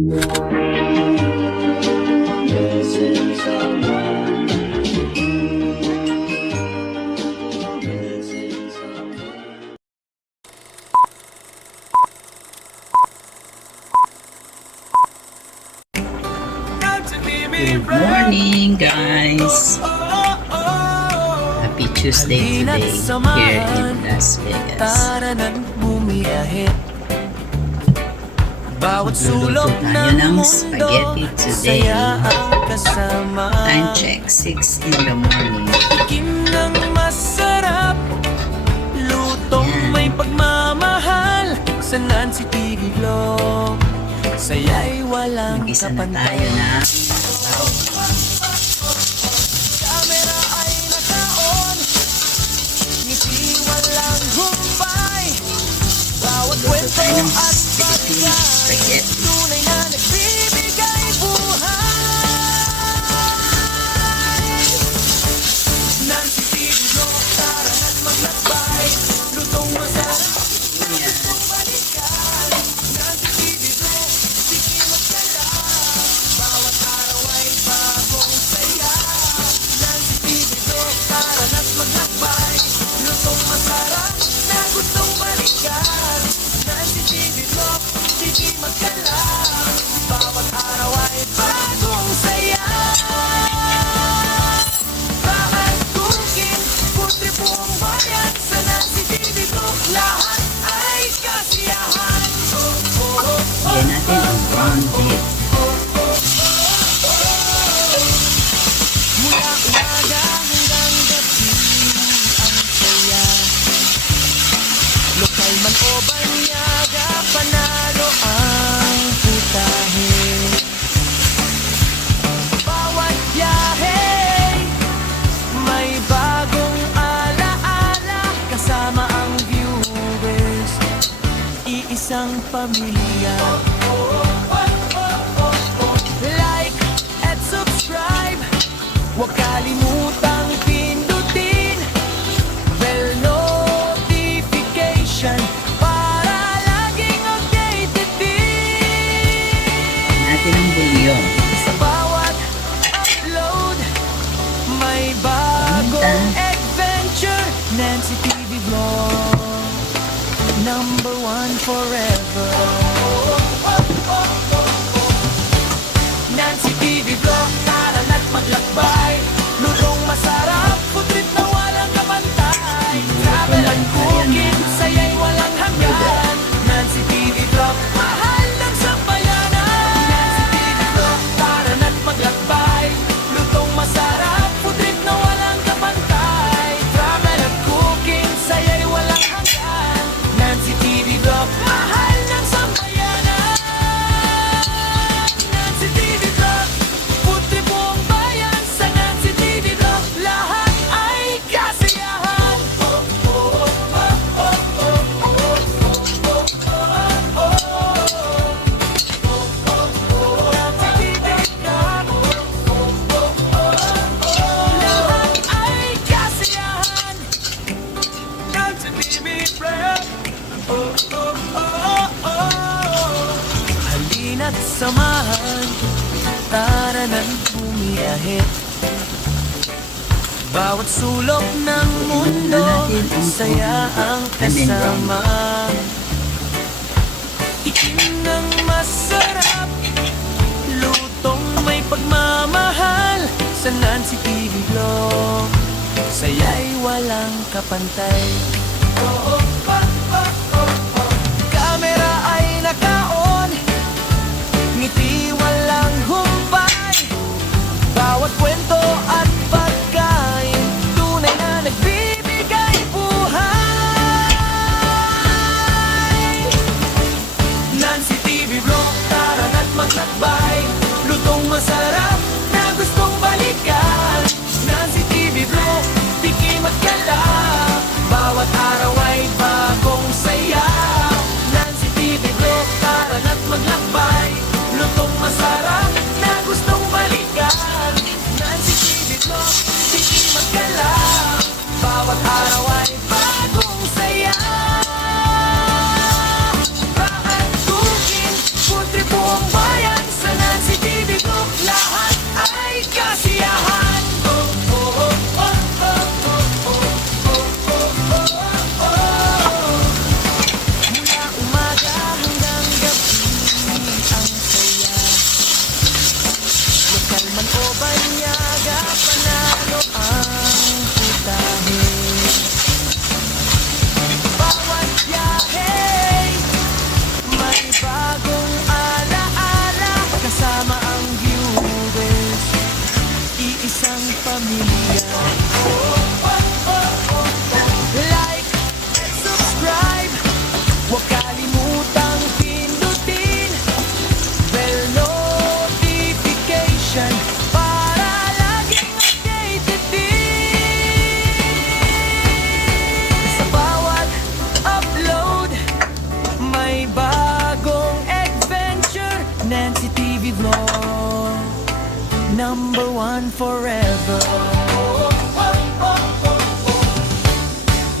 Good morning, guys. Happy Tuesday today here in Las Vegas. Magluluto tayo ng spaghetti today. Time check, 6 in the morning. May pagmamahal sa Nancy TV Vlog. Saya'y walang Mag-isa na tayo na Kamera ay nakaon, ngiti walang humpay. Bawat kwento tayo ng at Philippine spaghetti. tunay na nagbibigay buhay. Nancy TV Vlog, tara na't maglakbay. Lutong masarap, gustong balikan. Nancy TV Vlog, sige magdala. Bawat araw ay bagong saya. Nancy TV Vlog, tara na't maglakbay. Lutong masarap na gustong balikan. Nancy TV Vlog, sige magdala. Bawat araw ay bagong saya. Bahan, cooking, food trip buong bayan. Sa Nancy TV Vlog, lahat ay kasiyahan. Bigyan natin ang brown beef. Mula umaga hanggang gabi ang saya. Lokal man o banyaga, panalo ang putahe. Bawat biyahe may bagong alaala. Kasama ang viewers, iisang pamilya. Like at subscribe, huwag kalimutang pindutin bell notification para laging updated din. Natin ang bulyon. Sa bawat upload, may bagong adventure. Nancy TV Vlog, number one forever. Nancy TV Vlog, tara na't maglakbay. Lutong masarap, food trip na walang kapantay. Travel and cooking, saya'y walang hanggan. Nancy TV Vlog, mahal ng sambayanan. Nancy TV Vlog, tara na't maglakbay. Lutong masarap, food trip na walang kapantay. Travel and cooking, saya'y walang hanggan. Nancy TV Vlog, mahal ng sambayanan. Nancy TV Vlog, food trip buong bayan. Sa Nancy TV Vlog, lahat ay kasiyahan. Lahat ay kasiyahan. Nancy TV Vlog, halina't samahan, tara nang bumiyahe. Bawat sulok ng mundo, saya ang kasama. Itim ng masarap, lutong may pagmamahal. Sa Nancy TV Vlog, saya'y walang kapantay. Kamera ay nakaon, ngiti walang humpay. Bawat kwento at pagkain, tunay na nagbibigay buhay. Nancy TV Vlog, tara na't maglakbay. Lutong masarap na gustong balikan. Nancy TV Vlog, tikim at gala. Bawat TV Vlog, #1 forever.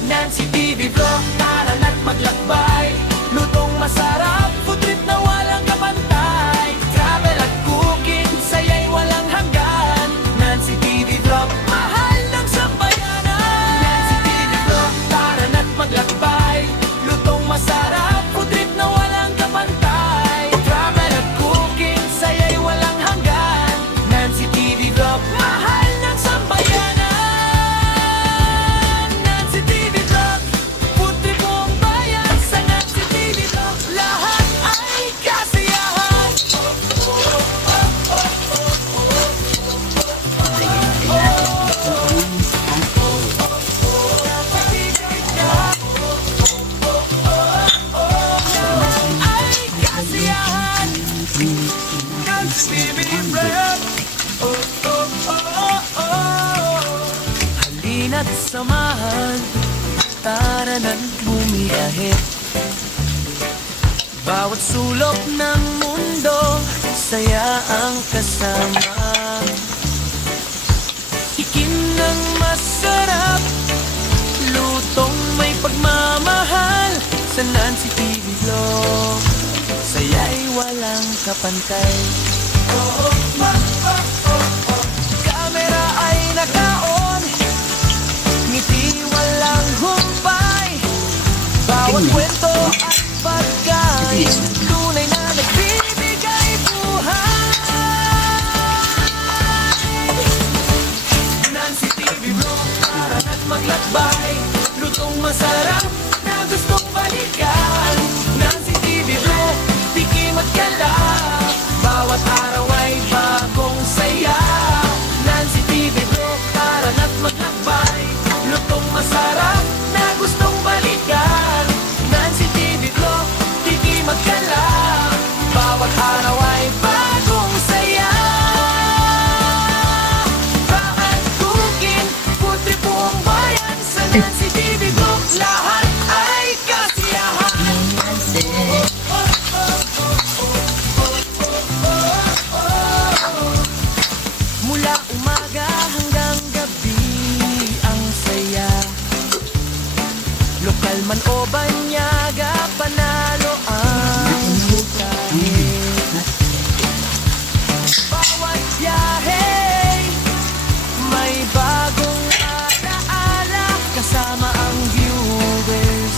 Nancy TV Vlog, tara na't maglakbay. Lutong masarap, food trip na walang kapantay. Travel at cooking, saya'y walang hanggan. Nancy TV Vlog, mahal ng sambayanan. Nancy TV Vlog, tara na't maglakbay. Lutong masarap, food trip na walang kapantay. Travel at cooking, saya'y walang hanggan. Nancy TV Vlog, mahal ng sambayanan. Nancy TV Vlog, food trip buong bayan. Sa Nancy TV Vlog, lahat ay kasiyahan. Ay kasiyahan. Nancy TV Vlog. Halina't samahan, tara na't bumiyahe. Bawat sulok ng mundo, saya ang kasama. Tikim ng masarap, lutong may pagmamahal. Sa Nancy TV Vlog, saya'y walang kapantay. Kamera ay naka-on, ngiti walang humpay. Bawat kwento at pagkain, tunay na nagbibigay buhay. Nancy TV Vlog, tara na't maglakbay. Lutong masarap na gustong balikan. Nancy TV Vlog, tikim at galak. Bawat araw ay bagong saya. Nancy TV Vlog, tara na't maglakbay. Lutong masarap na gustong balikan. Nancy TV Vlog, tikim at galak. Bawat araw ay bagong saya. Bakit cooking, food trip buong bayan. Sa Nancy TV Vlog, lahat ay kasiyahan. Mula umaga hanggang gabi ang saya. Lokal man o banyaga, panalo ang hutahe. Bawat biyahe, may bagong alaala. Kasama ang viewers,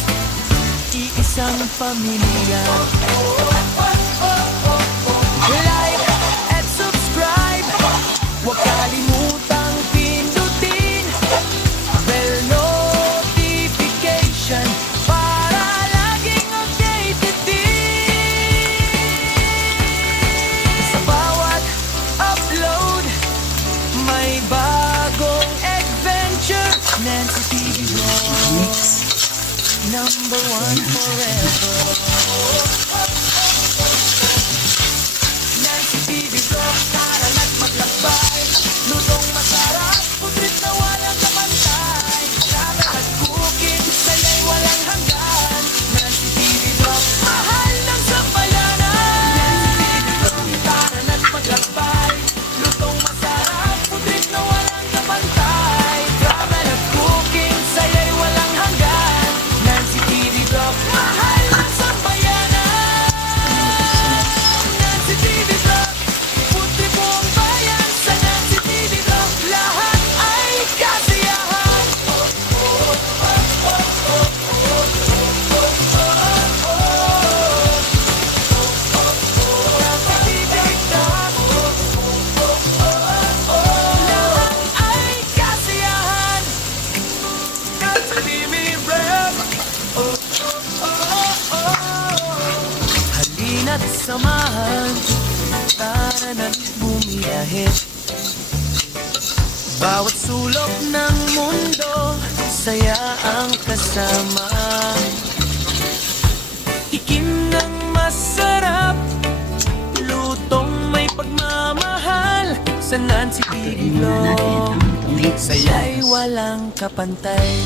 iisang pamilya. Like and subscribe, huwag kalimutang pindutin bell notification para laging updated din. Sa bawat upload, may bagong adventure. Nancy TV Vlog, #1 forever. Nancy TV Vlog, tara na't maglakbay. Lutong masarap, food trip na walang kapantay. Travel at cooking, saya'y walang hanggan. Nancy TV Vlog, mahal ng sambayanan. Nancy TV Vlog, tara na't maglakbay. Lutong masarap, food trip na walang kapantay. Travel at cooking, saya'y walang hanggan. Nancy TV Vlog, mahal ng sambayanan. Nancy TV Vlog, food trip buong bayan. Sa Nancy TV Vlog, lahat ay kasiyahan. Nancy TV Vlog, lahat ay kasiyahan. Nancy TV Vlog, halina't samahan, tara na't bumiyahe. Bawat sulok ng mundo, saya ang kasama. Tikim ng masarap, lutong may pagmamahal. Sa Nancy TV Vlog, saya'y walang kapantay.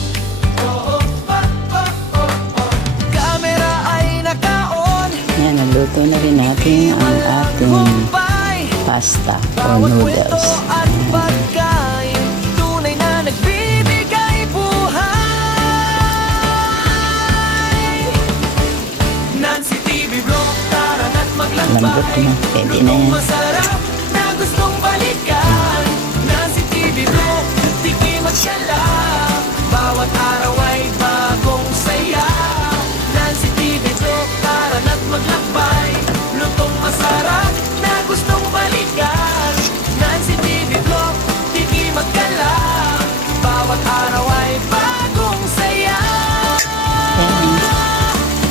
Kamera ay naka-on, Yan, naluto na rin natin ang ating pasta or Bawat noodles. kwento at pagkain, tunay na nagbibigay buhay. Nancy TV Vlog, tara na't Lambot maglakbay. na, pwede na yan. Masarap na gustong balikan. Nancy TV Vlog, tikim at syalak. Bawat araw ay bagong saya. Nancy TV Vlog, tara na't maglakbay. Lutong masarap na gustong balikan. Nancy TV Vlog, tikim at galak. Bawat araw ay bagong saya.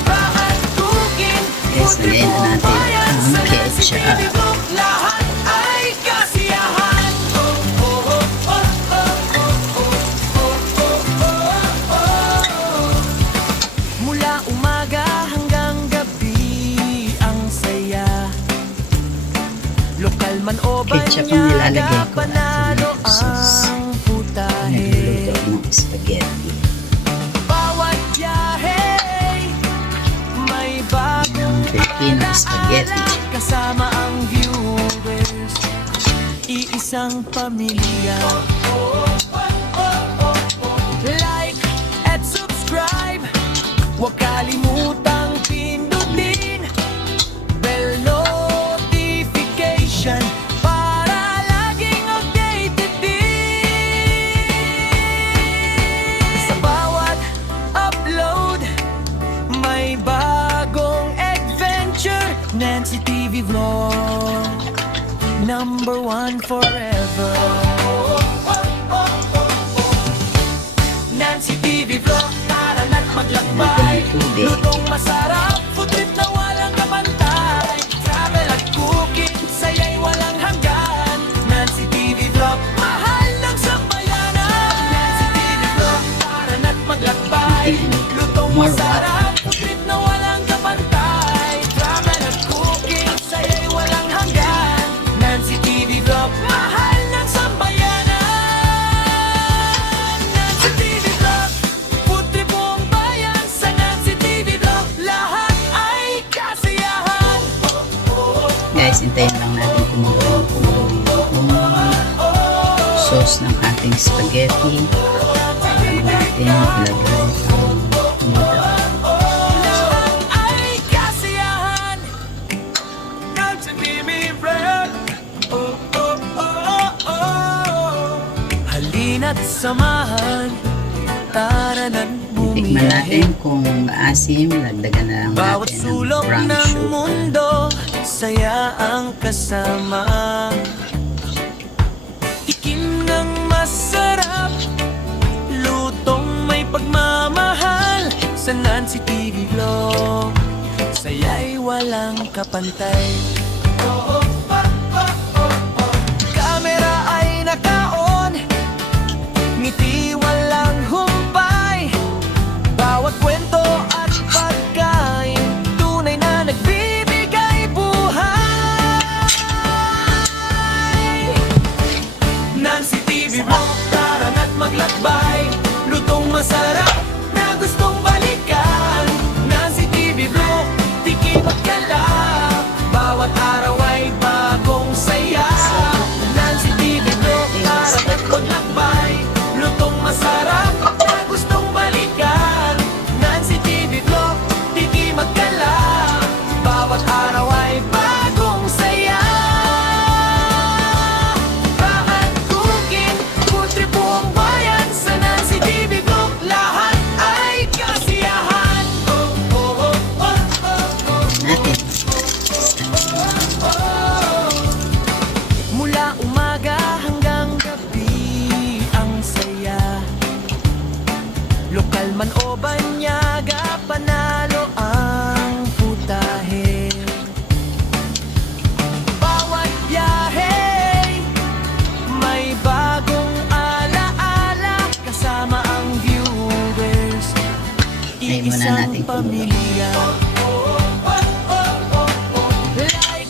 Bawat cooking, Yes, food lagyan na natin bayan ang sa Nancy ketchup. TV Vlog, lahat ay kasiyahan. Oh, oh, oh, oh, oh, oh, oh, oh, oh. Mula umaga hanggang gabi ang saya. Lokal man o Ketchup ang nilalagay banyaga, ko. panalo Tomato sauce. ang putahe. Nagluluto ng spaghetti. Bawat biyahe may bagong Filipino spaghetti. kasama ang viewers. Iisang pamilya. Like at subscribe. Huwag kalimutang pindutin bell notification para laging updated din. Sa bawat upload may bagong adventure. Nancy TV Vlog, number one forever. Nancy TV Vlog, tara na't maglakbay. Lagyan ng tubig. Lutong masarap, food trip na walang kapantay. Travel at cooking, saya'y walang hanggan. Nancy TV Vlog, mahal ng sambayanan. Nancy TV Vlog, tara na't maglakbay. Lutong More masarap, food trip na walang kapantay. Travel at cooking, saya'y walang hanggan. Nancy TV Vlog, mahal ng sambayanan. Nancy TV Vlog, food trip buong bayan sa Nancy TV Vlog, lahat ay kasiyahan. Guys, hintayin lang natin kumulo yung sauce ng ating spaghetti. Bago natin ilagay ang noodle. Lahat ay kasiyahan. Nancy TV Vlog, oh, oh, oh, oh. Halina't samahan, tara na't Tikman natin bumiyahe. kung maasim, lagdagan na lang Bawat natin ng sulok brown ng sugar. mundo, saya ang kasama. Tikim ng masarap, lutong may pagmamahal sa Nancy TV Vlog, saya'y walang kapantay. Kamera ay naka-on, ngiti walang humpay. Bawat kwento at pagkain, tunay na nagbibigay buhay. Nancy TV Vlog, tara na't maglakbay. Lutong masarap na gustong balikan. Nancy TV Vlog, tikim at galak. Bawat araw ay bagong saya. Nancy TV Vlog, tara na't maglakbay. Lutong masarap na gustong balikan. Nancy TV Vlog, tikim at galak. Bawat araw ay bagong saya. Bawat cooking, food trip buong bayan sa Nancy TV Vlog, lahat ay kasiyahan. Oh, oh, oh, oh, oh, oh. Natin. Mula umaga hanggang gabi ang saya. Lokal man o banyaga, panalo ang putahe. Bawat biyahe may bagong alaala, kasama ang viewers. Try muna Iisang natin kung pamilya. Like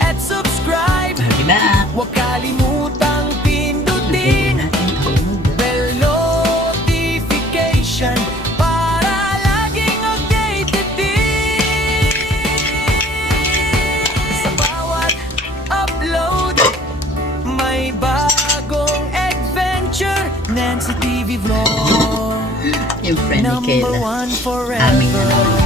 at subscribe. Diba? Huwag kalimutang pindutin Lagyan natin ang noodle. bell notification para laging updated din. Sa bawat upload Yung friend ni Number Kayla. one forever. Aming na naman.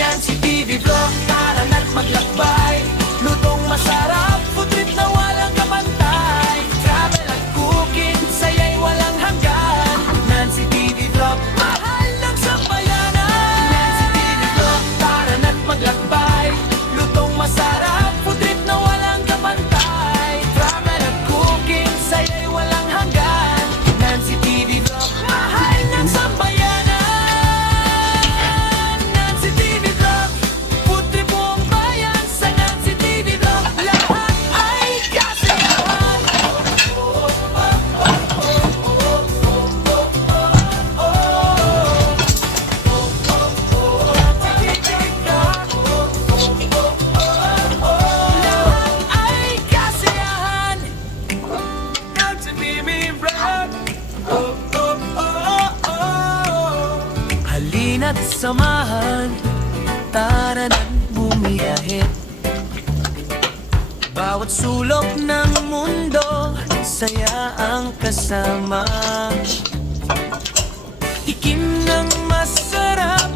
Nancy TV Vlog, tara na't maglakbay. Lutong masarap, food trip na walang kapantay. Travel at cooking, saya'y walang hanggan. Nancy TV Vlog, mahal ng sambayanan. Nancy TV Vlog, tara na't maglakbay. Lutong masarap, food trip na walang kapantay. Travel at cooking, saya'y walang hanggan. Nancy TV Vlog, mahal ng sambayanan. Nancy TV Vlog, food trip buong bayan sa Nancy TV Vlog. Lahat ay kasiyahan. Lahat ay kasiyahan. Nancy TV Vlog. Halina't samahan, tara na't bumiyahe. Bawat sulok ng mundo, saya ang kasama. Tikim ng masarap,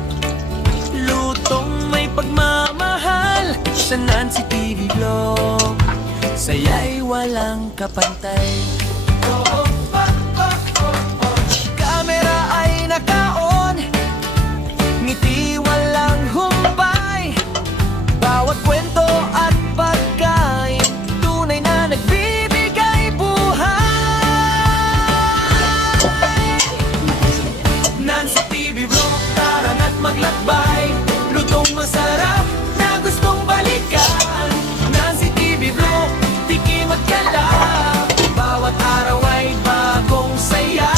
lutong may pagmamahal sa Nancy TV Vlog. Saya'y walang kapantay. Kamera ay naka-on, ngiti walang humpay. Bawat kwento at pagkain, tunay na nagbibigay buhay. Nancy TV Vlog, tara na't maglakbay. Lutong masarap na gustong balikan. Nancy TV Vlog, tikim at galap. Bawat araw ay bagong saya.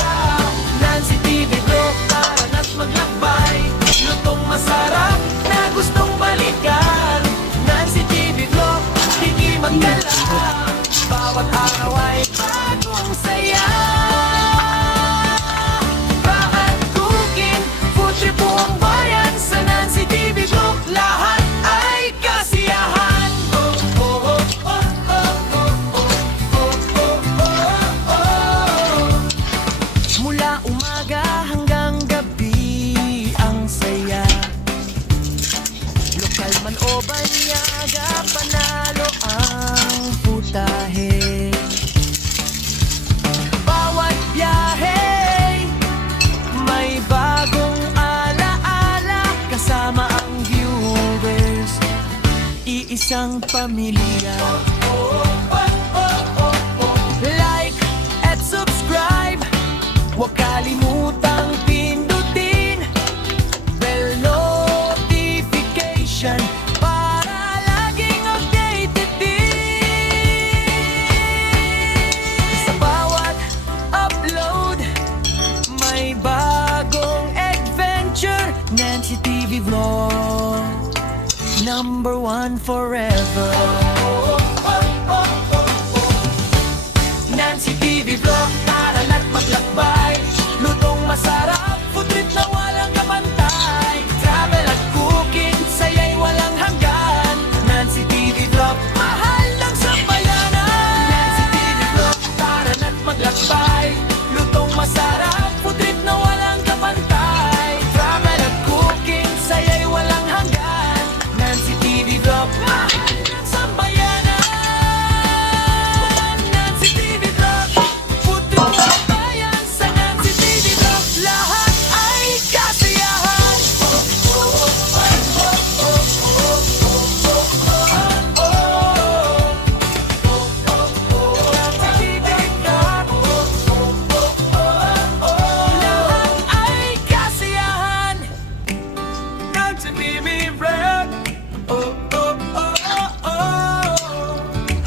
Nancy TV Vlog, tara na't maglakbay. Lutong masarap na gustong balikan. Nancy TV Vlog, tikim at galap. Bawat araw ay bagong saya. Bawat cooking, food trip buong bayan sa Nancy TV Vlog. Lahat ay kasiyahan. Mula umaga hanggang gabi ang saya. Lokal man o banyaga, panalo ang putahe. Bawat biyahe may bagong alaala. Kasama ang viewers, iisang pamilya. Like at subscribe, huwag kalimutang pindutin bell notification para laging updated din. Sa bawat upload, may bagong adventure. Nancy TV Vlog, number one forever. Nancy TV Vlog, tara na't maglakbay. Lutong masarap, food trip na walang kapantay. Travel at cooking, saya'y walang hanggan. Nancy TV Vlog, mahal ng sambayanan. Nancy TV Vlog, tara na't maglakbay. Lutong masarap, food trip na walang kapantay. Travel at cooking, saya'y walang hanggan. Nancy TV Vlog, mahal ng sambayanan. Nancy TV Vlog, food trip na bayan sa Nancy TV Vlog. Lahat ay kasiyahan. Lahat ay kasiyahan. Nancy TV Vlog.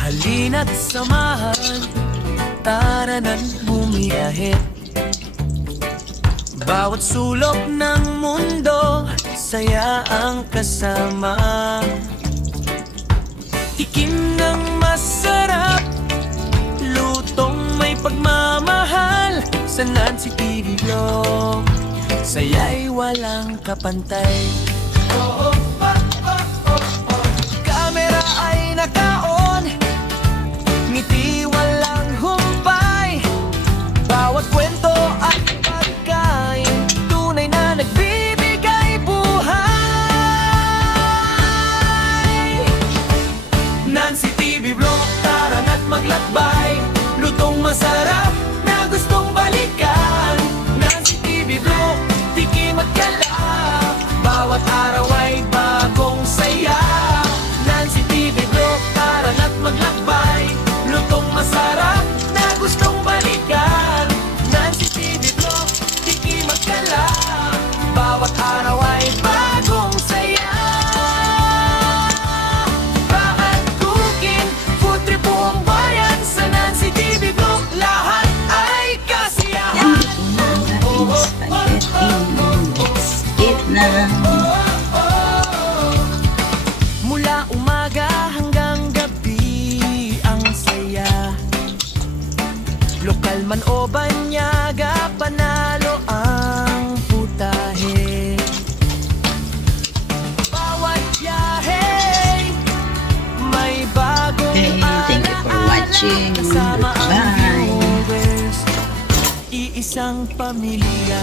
Halina't samahan, tara na't bumiyahe. Bawat sulok ng mundo, saya ang kasama. Tikim ng masarap, lutong may pagmamahal sa Nancy TV Vlog. Saya'y walang kapantay. Kamera ay naka-on, ngiti walang humpay. Bawat kwento man o banyaga, panalo ang putahe. Bawat biyahe may bagong Okay, thank you for watching. kasama ang Goodbye. viewers. Iisang pamilya